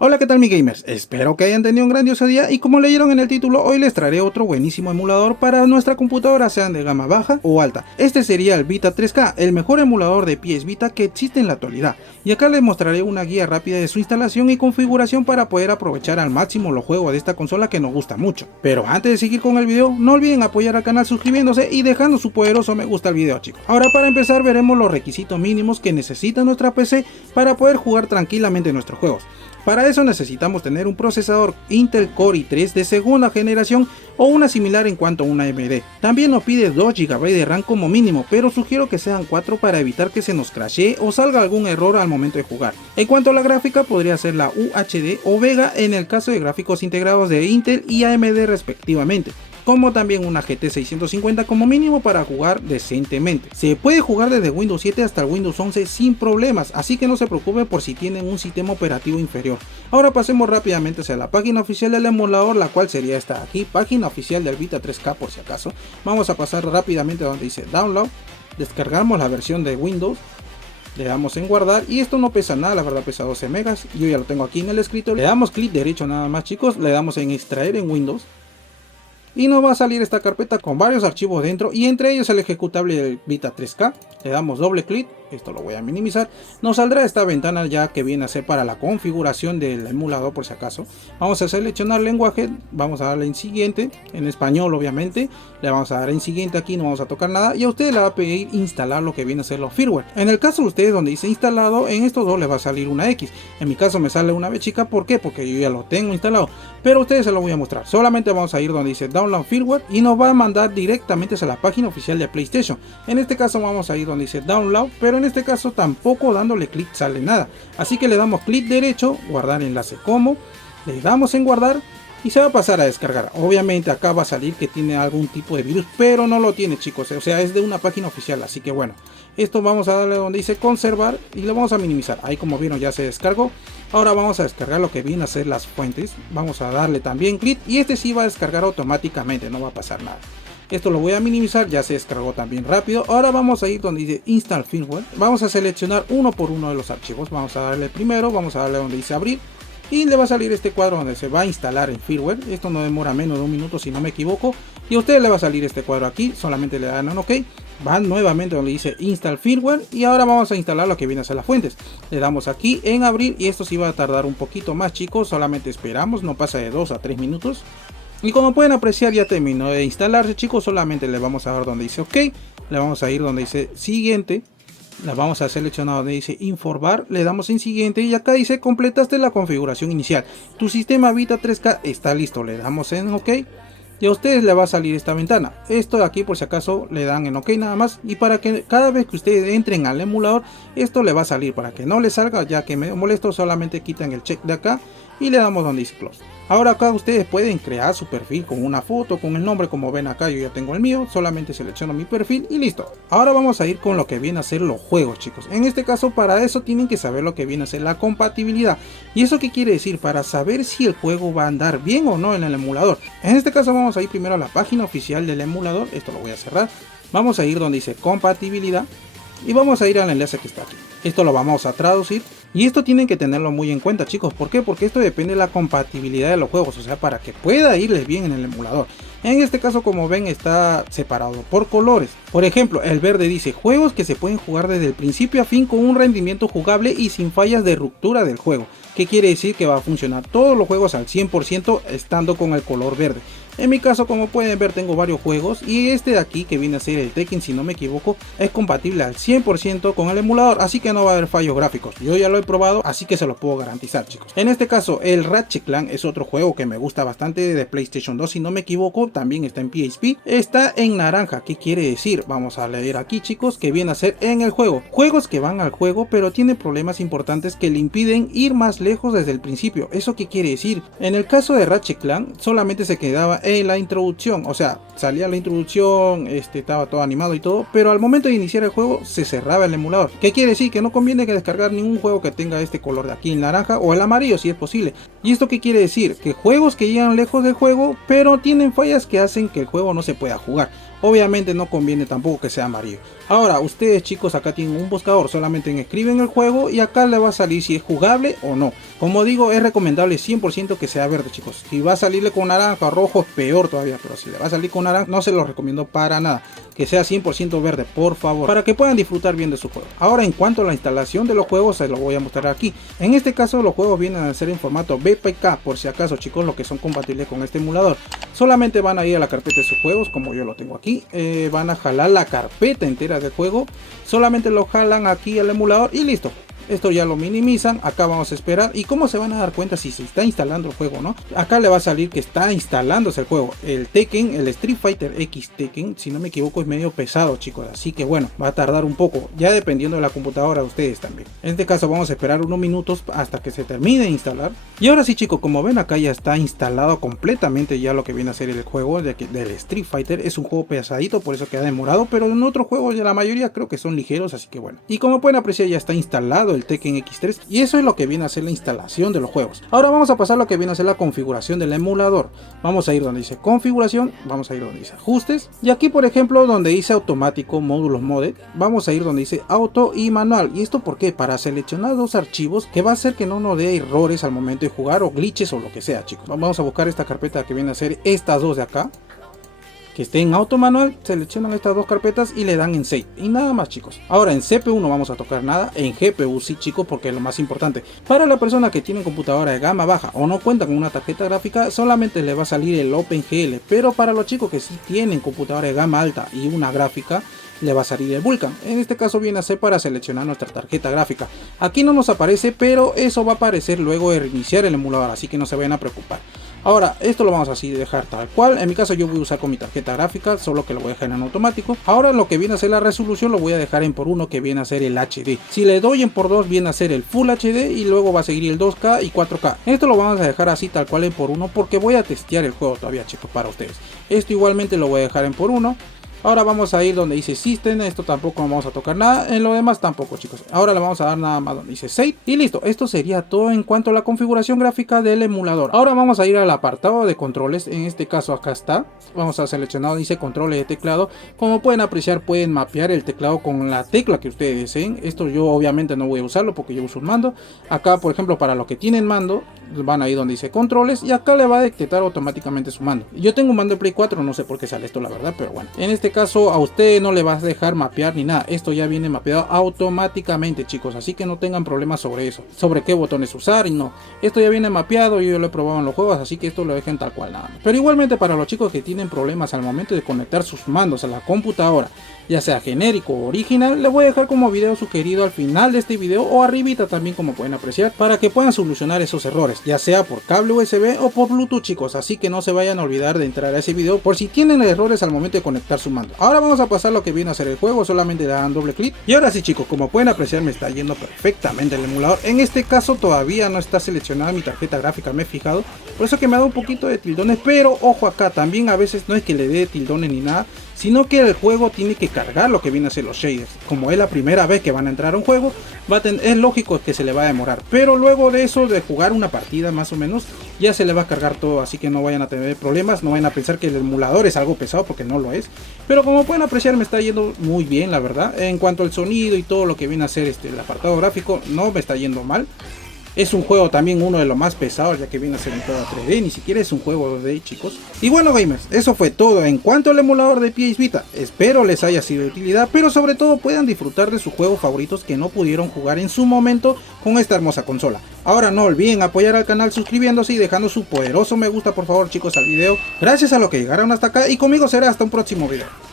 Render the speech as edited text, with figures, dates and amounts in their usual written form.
Hola, ¿qué tal mi gamers? Espero que hayan tenido un grandioso día y como leyeron en el título, hoy les traeré otro buenísimo emulador para nuestra computadora, sean de gama baja o alta. Este sería el Vita 3K, el mejor emulador de PS Vita que existe en la actualidad. Y acá les mostraré una guía rápida de su instalación y configuración para poder aprovechar al máximo los juegos de esta consola que nos gusta mucho. Pero antes de seguir con el video, no olviden apoyar al canal suscribiéndose y dejando su poderoso me gusta al video, chicos. Ahora para empezar veremos los requisitos mínimos que necesita nuestra PC para poder jugar tranquilamente nuestros juegos. Para eso necesitamos tener un procesador Intel Core i3 de segunda generación o una similar en cuanto a una AMD. También nos pide 2 GB de RAM como mínimo, pero sugiero que sean 4 para evitar que se nos crashee o salga algún error al momento de jugar. En cuanto a la gráfica, podría ser la UHD o Vega en el caso de gráficos integrados de Intel y AMD respectivamente, como también una GT 650 como mínimo para jugar decentemente. Se puede jugar desde Windows 7 hasta el Windows 11 sin problemas, así que no se preocupen por si tienen un sistema operativo inferior. Ahora pasemos rápidamente hacia la página oficial del emulador, la cual sería esta aquí, página oficial del Vita 3K por si acaso. Vamos a pasar rápidamente donde dice Download, descargamos la versión de Windows, le damos en guardar y esto no pesa nada, la verdad pesa 12 megas, yo ya lo tengo aquí en el escritorio. Le damos clic derecho nada más, chicos, le damos en extraer en Windows y nos va a salir esta carpeta con varios archivos dentro y entre ellos el ejecutable del Vita 3K. Le damos doble clic, esto lo voy a minimizar, nos saldrá esta ventana ya que viene a ser para la configuración del emulador por si acaso. Vamos a seleccionar lenguaje, vamos a darle en siguiente, en español obviamente, le vamos a dar en siguiente, aquí no vamos a tocar nada y a ustedes le va a pedir instalar lo que viene a ser los firmware. En el caso de ustedes donde dice instalado, en estos dos les va a salir una X, en mi caso me sale una B chica, ¿por qué? Porque yo ya lo tengo instalado, pero a ustedes se lo voy a mostrar. Solamente vamos a ir donde dice download firmware y nos va a mandar directamente a la página oficial de PlayStation. En este caso vamos a ir donde dice download, pero en este caso tampoco dándole clic sale nada, así que le damos clic derecho, guardar enlace como, le damos en guardar y se va a pasar a descargar. Obviamente acá va a salir que tiene algún tipo de virus, pero no lo tiene, chicos, o sea es de una página oficial, así que bueno, esto vamos a darle donde dice conservar y lo vamos a minimizar. Ahí como vieron ya se descargó. Ahora vamos a descargar lo que viene a ser las fuentes, vamos a darle también clic y este sí va a descargar automáticamente, no va a pasar nada. Esto lo voy a minimizar, ya se descargó también rápido. Ahora vamos a ir donde dice Install Firmware. Vamos a seleccionar uno por uno de los archivos. Vamos a darle primero, vamos a darle donde dice abrir. Y le va a salir este cuadro donde se va a instalar el firmware. Esto no demora menos de un minuto si no me equivoco. Y a ustedes le va a salir este cuadro aquí. Solamente le dan en OK. Van nuevamente donde dice Install Firmware. Y ahora vamos a instalar lo que viene a ser las fuentes. Le damos aquí en abrir. Y esto sí va a tardar un poquito más, chicos. Solamente esperamos. No pasa de 2 a 3 minutos. Y como pueden apreciar ya terminó de instalarse, chicos. Solamente le vamos a dar donde dice OK, le vamos a ir donde dice siguiente, la vamos a seleccionar donde dice informar, le damos en siguiente y acá dice completaste la configuración inicial, tu sistema Vita 3K está listo, le damos en OK y a ustedes le va a salir esta ventana. Esto de aquí por si acaso le dan en OK nada más y para que cada vez que ustedes entren al emulador esto le va a salir, para que no les salga ya que me molesto solamente quitan el check de acá y le damos donde dice close. Ahora acá ustedes pueden crear su perfil con una foto, con el nombre, como ven acá yo ya tengo el mío, solamente selecciono mi perfil y listo. Ahora vamos a ir con lo que viene a ser los juegos, chicos. En este caso para eso tienen que saber lo que viene a ser la compatibilidad. ¿Y eso qué quiere decir? Para saber si el juego va a andar bien o no en el emulador. En este caso vamos a ir primero a la página oficial del emulador, esto lo voy a cerrar. Vamos a ir donde dice compatibilidad y vamos a ir al enlace que está aquí. Esto lo vamos a traducir y esto tienen que tenerlo muy en cuenta, chicos. ¿Por qué? Porque esto depende de la compatibilidad de los juegos, o sea, para que pueda irles bien en el emulador. En este caso, como ven, está separado por colores. Por ejemplo, el verde dice juegos que se pueden jugar desde el principio a fin con un rendimiento jugable y sin fallas de ruptura del juego. ¿Qué quiere decir? Que va a funcionar todos los juegos al 100% estando con el color verde. En mi caso, como pueden ver, tengo varios juegos y este de aquí, que viene a ser el Tekken si no me equivoco, es compatible al 100% con el emulador, así que no va a haber fallos gráficos. Yo ya lo he probado, así que se los puedo garantizar, chicos. En este caso, el Ratchet Clank es otro juego que me gusta bastante de PlayStation 2 si no me equivoco, también está en PSP, está en naranja. ¿Qué quiere decir? Vamos a leer aquí, chicos, que viene a ser en el juego. Juegos que van al juego, pero tienen problemas importantes que le impiden ir más lejos desde el principio. ¿Eso qué quiere decir? En el caso de Ratchet Clank, solamente se quedaba en la introducción, o sea, salía la introducción, estaba todo animado y todo, pero al momento de iniciar el juego se cerraba el emulador. ¿Qué quiere decir? Que no conviene que descargar ningún juego que tenga este color de aquí, el naranja o el amarillo si es posible. ¿Y esto qué quiere decir? Que juegos que llegan lejos del juego, pero tienen fallas que hacen que el juego no se pueda jugar. obviamente no conviene tampoco que sea amarillo. Ahora ustedes chicos acá tienen un buscador, solamente escriben el juego y acá le va a salir si es jugable o no. Como digo, es recomendable 100% que sea verde chicos. Si va a salirle con naranja o rojo peor todavía, pero si le va a salir con naranja no se lo recomiendo para nada. Que sea 100% verde por favor, para que puedan disfrutar bien de su juego. Ahora en cuanto a la instalación de los juegos se lo voy a mostrar aquí. En este caso los juegos vienen a ser en formato BPK, por si acaso chicos, los que son compatibles con este emulador. Solamente van a ir a la carpeta de sus juegos, como yo lo tengo aquí. Van a jalar la carpeta entera del juego, solamente lo jalan aquí al emulador y listo. Esto ya lo minimizan, acá vamos a esperar. Y cómo se van a dar cuenta si se está instalando el juego, ¿no? Acá le va a salir que está instalándose el juego. El Tekken, el Street Fighter X Tekken, si no me equivoco es medio pesado chicos, así que bueno, va a tardar un poco, ya dependiendo de la computadora de ustedes también. En este caso vamos a esperar unos minutos hasta que se termine de instalar. Y ahora sí chicos, como ven acá ya está instalado completamente ya lo que viene a ser el juego del Street Fighter. Es un juego pesadito, por eso que ha demorado, pero en otros juegos ya la mayoría creo que son ligeros, así que bueno. Y como pueden apreciar ya está instalado el Tekken X3 y eso es lo que viene a ser la instalación de los juegos. Ahora vamos a pasar a lo que viene a ser la configuración del emulador. Vamos a ir donde dice configuración, vamos a ir donde dice ajustes y aquí por ejemplo donde dice automático módulos moded, vamos a ir donde dice auto y manual. ¿Y esto por qué? Para seleccionar dos archivos que va a hacer que no nos dé errores al momento de jugar o glitches o lo que sea chicos. Vamos a buscar esta carpeta que viene a ser estas dos de acá, que esté en auto manual, seleccionan estas dos carpetas y le dan en save y nada más chicos. Ahora en CPU no vamos a tocar nada, en GPU sí chicos, porque es lo más importante. Para la persona que tiene computadora de gama baja o no cuenta con una tarjeta gráfica, solamente le va a salir el OpenGL, pero para los chicos que sí tienen computadora de gama alta y una gráfica, le va a salir el Vulkan. En este caso viene a ser para seleccionar nuestra tarjeta gráfica. Aquí no nos aparece, pero eso va a aparecer luego de reiniciar el emulador, así que no se vayan a preocupar. Ahora esto lo vamos a así dejar tal cual. En mi caso yo voy a usar con mi tarjeta gráfica, solo que lo voy a dejar en automático. Ahora lo que viene a ser la resolución lo voy a dejar en por 1, que viene a ser el HD. Si le doy en por 2 viene a ser el Full HD y luego va a seguir el 2K y 4K. Esto lo vamos a dejar así tal cual en por 1 porque voy a testear el juego todavía chicos para ustedes. Esto igualmente lo voy a dejar en por 1. Ahora vamos a ir donde dice System, esto tampoco vamos a tocar nada, en lo demás tampoco chicos. Ahora le vamos a dar nada más donde dice Save y listo. Esto sería todo en cuanto a la configuración gráfica del emulador. Ahora vamos a ir al apartado de controles, en este caso acá está. Vamos a seleccionar, dice controles de teclado. Como pueden apreciar pueden mapear el teclado con la tecla que ustedes deseen. Esto yo obviamente no voy a usarlo porque yo uso un mando. Acá por ejemplo para los que tienen mando van a ir donde dice controles y acá le va a detectar automáticamente su mando. Yo tengo un mando de Play 4, no sé por qué sale esto la verdad, pero bueno. En este caso a usted no le va a dejar mapear ni nada, esto ya viene mapeado automáticamente chicos, así que no tengan problemas sobre eso, sobre qué botones usar y no, esto ya viene mapeado, yo lo he probado en los juegos, así que esto lo dejen tal cual nada más. Pero igualmente para los chicos que tienen problemas al momento de conectar sus mandos a la computadora, ya sea genérico o original, les voy a dejar como video sugerido al final de este video o arribita también como pueden apreciar, para que puedan solucionar esos errores, ya sea por cable USB o por Bluetooth chicos, así que no se vayan a olvidar de entrar a ese video por si tienen errores al momento de conectar su mando. Ahora vamos a pasar lo que viene a ser el juego, solamente le dan doble clic y ahora sí chicos, como pueden apreciar me está yendo perfectamente el emulador. En este caso todavía no está seleccionada mi tarjeta gráfica, me he fijado, por eso que me ha dado un poquito de tildones, pero ojo acá, también a veces no es que le dé tildones ni nada, sino que el juego tiene que cargar lo que viene a ser los shaders. Como es la primera vez que van a entrar a un juego, es lógico que se le va a demorar, pero luego de eso, de jugar una partida más o menos, ya se le va a cargar todo, así que no vayan a tener problemas, no vayan a pensar que el emulador es algo pesado porque no lo es. Pero como pueden apreciar me está yendo muy bien la verdad, en cuanto al sonido y todo lo que viene a ser el apartado gráfico no me está yendo mal. Es un juego también uno de los más pesados, ya que viene a ser en toda 3D, ni siquiera es un juego 2D chicos. Y bueno gamers, eso fue todo en cuanto al emulador de PS Vita. Espero les haya sido de utilidad, pero sobre todo puedan disfrutar de sus juegos favoritos que no pudieron jugar en su momento con esta hermosa consola. Ahora no olviden apoyar al canal suscribiéndose y dejando su poderoso me gusta por favor chicos al video. Gracias a los que llegaron hasta acá y conmigo será hasta un próximo video.